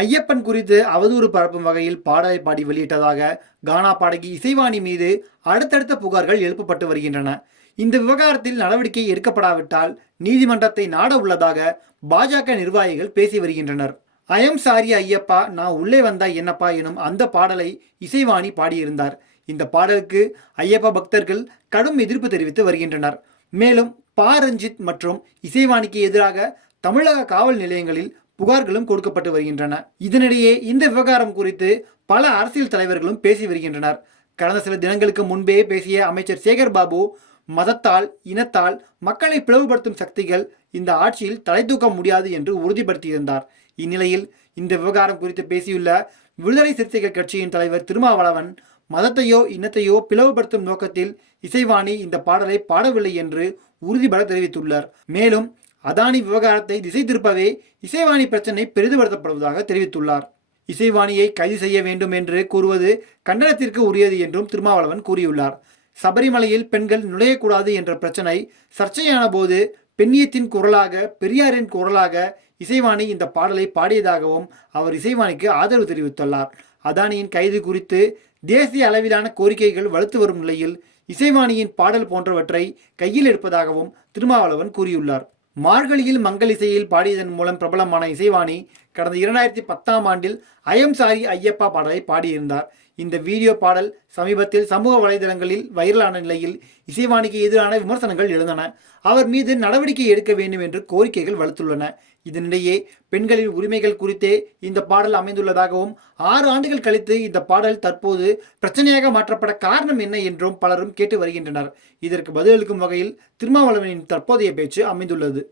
ஐயப்பன் குறித்து அவதூறு பரப்பும் வகையில் பாடலை பாடி வெளியிட்டதாக கானா பாடகி இசைவாணி மீது அடுத்தடுத்த புகார்கள் எழுப்பப்பட்டு வருகின்றன. இந்த விவகாரத்தில் நடவடிக்கை எடுக்கப்படாவிட்டால் நீதிமன்றத்தை நாட உள்ளதாக பாஜக நிர்வாகிகள் பேசி வருகின்றனர். ஐயம் சாரி ஐயப்பா, நான் உள்ளே வந்தா என்னப்பா எனும் அந்த பாடலை இசைவாணி பாடியிருந்தார். இந்த பாடலுக்கு ஐயப்ப பக்தர்கள் கடும் எதிர்ப்பு தெரிவித்து வருகின்றனர். மேலும் பா ரஞ்சித் மற்றும் இசைவாணிக்கு எதிராக தமிழக காவல் நிலையங்களில் புகார்களும் கொடுக்கப்பட்டு வருகின்றன. இதனிடையே இந்த விவகாரம் குறித்து பல அரசியல் தலைவர்களும் பேசி வருகின்றனர். கடந்த சில தினங்களுக்கு முன்பே பேசிய அமைச்சர் சேகர் பாபு, மதத்தால் இனத்தால் மக்களை பிளவுபடுத்தும் சக்திகள் இந்த ஆட்சியில் தலை தூக்க முடியாது என்று உறுதிப்படுத்தியிருந்தார். இந்நிலையில் இந்த விவகாரம் குறித்து பேசியுள்ள விடுதலை சிறுத்தைகள் கட்சியின் தலைவர் திருமாவளவன், மதத்தையோ இனத்தையோ பிளவுபடுத்தும் நோக்கத்தில் இசைவாணி இந்த பாடலை பாடவில்லை என்று உறுதிபட தெரிவித்துள்ளார். மேலும் அதானி விவகாரத்தை திசை திருப்பவே இசைவாணி பிரச்சனை பெரிதுபடுத்தப்படுவதாக தெரிவித்துள்ளார். இசைவாணியை கைது செய்ய வேண்டும் என்று கூறுவது கண்டனத்திற்கு உரியது என்றும் திருமாவளவன் கூறியுள்ளார். சபரிமலையில் பெண்கள் நுழையக்கூடாது என்ற பிரச்சனை சர்ச்சையான போது பெண்ணியத்தின் குரலாக, பெரியாரின் குரலாக இசைவாணி இந்த பாடலை பாடியதாகவும் அவர் இசைவாணிக்கு ஆதரவு தெரிவித்துள்ளார். அதானியின் கைது குறித்து தேசிய அளவிலான கோரிக்கைகள் வலுத்து வரும் நிலையில் இசைவாணியின் பாடல் போன்றவற்றை கையில் எடுப்பதாகவும் திருமாவளவன் கூறியுள்ளார். மார்கழியில் மங்கள் இசையில் பாடியதன் மூலம் பிரபலமான இசைவாணி கடந்த 2010ஆம் ஆண்டில் ஐயம் சாரி ஐயப்பா பாடலை பாடியிருந்தார். இந்த வீடியோ பாடல் சமீபத்தில் சமூக வலைதளங்களில் வைரலான நிலையில் இசைவாணிக்கு எதிரான விமர்சனங்கள் எழுந்தன. அவர் மீது நடவடிக்கை எடுக்க வேண்டும் என்று கோரிக்கைகள் வலுத்துள்ளன. இதனிடையே பெண்களின் உரிமைகள் குறித்தே இந்த பாடல் அமைந்துள்ளதாகவும் 6 ஆண்டுகள் கழித்து இந்த பாடல் தற்போது பிரச்சனையாக மாற்றப்பட காரணம் என்ன என்றும் பலரும் கேட்டு வருகின்றனர். இதற்கு பதிலளிக்கும் வகையில் திருமாவளவனின் தற்போதைய பேச்சு அமைந்துள்ளது.